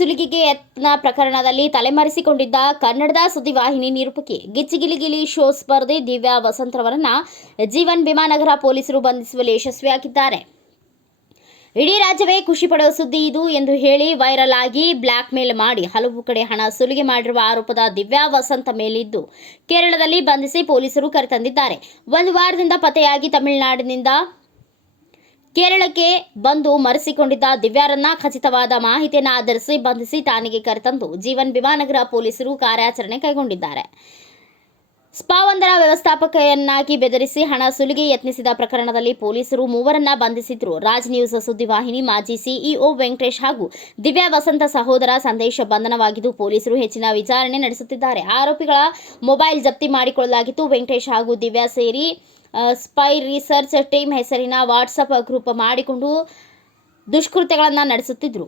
ಸುಲಿಗೆಗೆ ಯತ್ನ ಪ್ರಕರಣದಲ್ಲಿ ತಲೆಮರೆಸಿಕೊಂಡಿದ್ದ ಕನ್ನಡದ ಸುದ್ದಿವಾಹಿನಿ ನಿರೂಪಕಿ ಗಿಚ್ಚಿಗಿಲಿಗಿಲಿ ಶೋ ಸ್ಪರ್ಧೆ ದಿವ್ಯಾ ವಸಂತರವರನ್ನ ಜೀವನ್ ಭೀಮಾನಗರ ಪೊಲೀಸರು ಬಂಧಿಸುವಲ್ಲಿ ಯಶಸ್ವಿಯಾಗಿದ್ದಾರೆ. ಇಡೀ ರಾಜ್ಯವೇ ಖುಷಿ ಪಡುವ ಸುದ್ದಿ ಇದು ಎಂದು ಹೇಳಿ ವೈರಲ್ ಆಗಿ ಬ್ಲ್ಯಾಕ್ ಮೇಲ್ ಮಾಡಿ ಹಲವು ಕಡೆ ಹಣ ಸುಲಿಗೆ ಮಾಡಿರುವ ಆರೋಪದ ದಿವ್ಯಾ ವಸಂತ ಮೇಲಿದ್ದು ಕೇರಳದಲ್ಲಿ ಬಂಧಿಸಿ ಪೊಲೀಸರು ಕರೆತಂದಿದ್ದಾರೆ. ಒಂದು ವಾರದಿಂದ ಪತ್ತೆಯಾಗಿ ತಮಿಳುನಾಡಿನಿಂದ ಕೇರಳಕ್ಕೆ ಬಂದು ಮರೆಸಿಕೊಂಡಿದ್ದ ದಿವ್ಯಾರನ್ನ ಖಚಿತವಾದ ಮಾಹಿತಿಯನ್ನು ಆಧರಿಸಿ ಬಂಧಿಸಿ ಠಾಣೆಗೆ ಕರೆತಂದು ಜೀವನ್ ಭೀಮಾನಗರ ಪೊಲೀಸರು ಕಾರ್ಯಾಚರಣೆ ಕೈಗೊಂಡಿದ್ದಾರೆ. ಸ್ಪಾವೊಂದರ ವ್ಯವಸ್ಥಾಪಕಯನ್ನಾಗಿ ಬೆದರಿಸಿ ಹಣ ಸುಲಿಗೆ ಯತ್ನಿಸಿದ ಪ್ರಕರಣದಲ್ಲಿ ಪೊಲೀಸರು ಮೂವರನ್ನ ಬಂಧಿಸಿದ್ರು. ರಾಜ್ ನ್ಯೂಸ್ ಸುದ್ದಿವಾಹಿನಿ ಮಾಜಿ ಸಿಇಒ ವೆಂಕಟೇಶ್ ಹಾಗೂ ದಿವ್ಯಾ ವಸಂತ ಸಹೋದರ ಸಂದೇಶ ಬಂಧನವಾಗಿದ್ದು ಪೊಲೀಸರು ಹೆಚ್ಚಿನ ವಿಚಾರಣೆ ನಡೆಸುತ್ತಿದ್ದಾರೆ. ಆರೋಪಿಗಳ ಮೊಬೈಲ್ ಜಪ್ತಿ ಮಾಡಿಕೊಳ್ಳಲಾಗಿತ್ತು. ವೆಂಕಟೇಶ್ ಹಾಗೂ ದಿವ್ಯಾ ಸೇರಿ ಸ್ಪೈ ರಿಸರ್ಚ್ ಟೀಮ್ ಹೆಸರಿನ ವಾಟ್ಸಪ್ ಗ್ರೂಪ್ ಮಾಡಿಕೊಂಡು ದುಷ್ಕೃತ್ಯಗಳನ್ನು ನಡೆಸುತ್ತಿದ್ದರು.